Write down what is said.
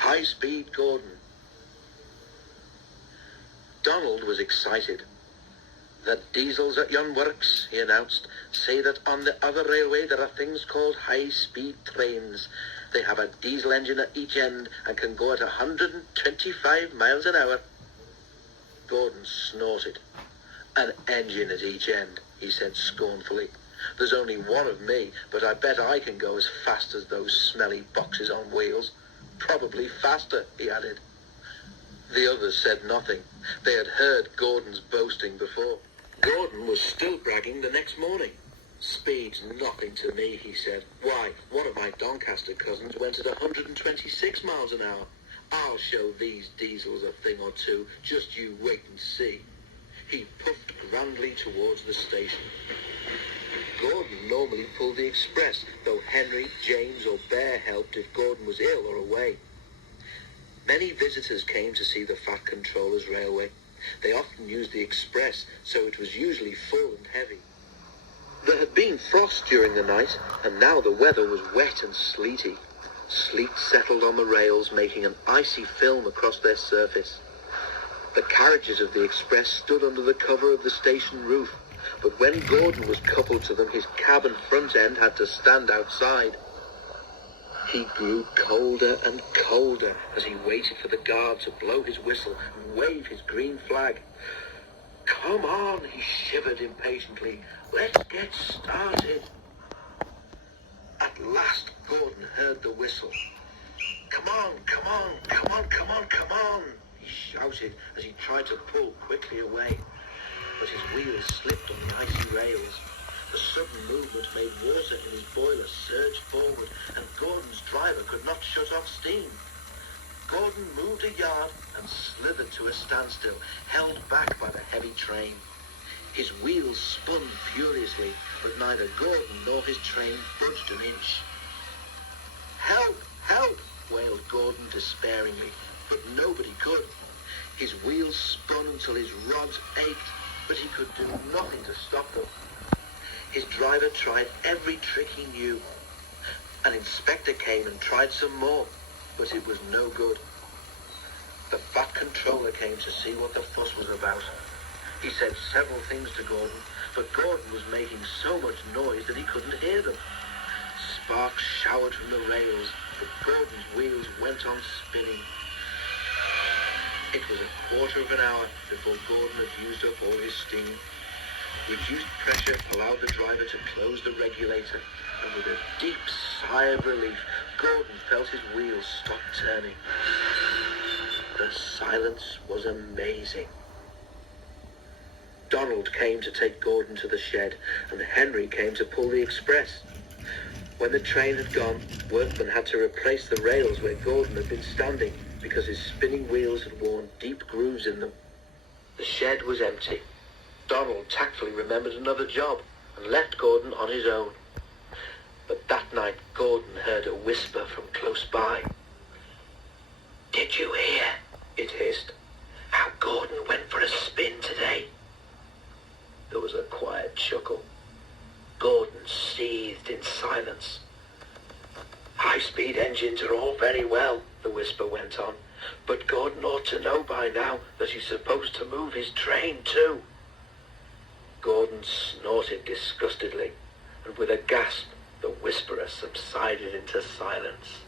High-Speed Gordon. Donald was excited. "The diesels at yon works," he announced, "say that on the other railway there are things called high-speed trains. They have a diesel engine at each end and can go at 125 miles an hour. Gordon snorted. "An engine at each end," he said scornfully. "There's only one of me, but I bet I can go as fast as those smelly boxes on wheels. Probably faster," he added. The others said nothing. They had heard Gordon's boasting before. Gordon was still bragging the next morning. "Speed's nothing to me," he said. "Why, one of my Doncaster cousins went at 126 miles an hour. I'll show these diesels a thing or two. Just you wait and see." He puffed grandly towards the station. Gordon normally pulled the express, though Henry, James or Bear helped if Gordon was ill or away. Many visitors came to see the Fat Controller's railway. They often used the express, so it was usually full and heavy. There had been frost during the night, and now the weather was wet and sleety. Sleet settled on the rails, making an icy film across their surface. The carriages of the express stood under the cover of the station roof, but when Gordon was coupled to them, his cab and front end had to stand outside. He grew colder and colder as he waited for the guard to blow his whistle and wave his green flag. "Come on," he shivered impatiently. "Let's get started." At last Gordon heard the whistle. "Come on, come on, come on, come on, come on," he shouted as he tried to pull quickly away. But his wheels slipped on the icy rails. The sudden movement made water in his boiler surge forward, and Gordon's driver could not shut off steam. Gordon moved a yard and slithered to a standstill, held back by the heavy train. His wheels spun furiously, but neither Gordon nor his train budged an inch. "Help! Help!" wailed Gordon despairingly, but nobody could. His wheels spun until his rods ached, but he could do nothing to stop them. His driver tried every trick he knew. An inspector came and tried some more, but it was no good. The Fat Controller came to see what the fuss was about. He said several things to Gordon, but Gordon was making so much noise that he couldn't hear them. Sparks showered from the rails, but Gordon's wheels went on spinning. It was a quarter of an hour before Gordon had used up all his steam. Reduced pressure allowed the driver to close the regulator, and with a deep sigh of relief, Gordon felt his wheels stop turning. The silence was amazing. Donald came to take Gordon to the shed, and Henry came to pull the express. When the train had gone, workmen had to replace the rails where Gordon had been standing, because his spinning wheels had worn deep grooves in them. The shed was empty. Donald tactfully remembered another job and left Gordon on his own. But that night Gordon heard a whisper from close by. "Did you hear?" it hissed. "How Gordon went for a spin today?" There was a quiet chuckle. Gordon seethed in silence. "High-speed engines are all very well," the whisper went on, "but Gordon ought to know by now that he's supposed to move his train too." Gordon snorted disgustedly, and with a gasp, the whisperer subsided into silence.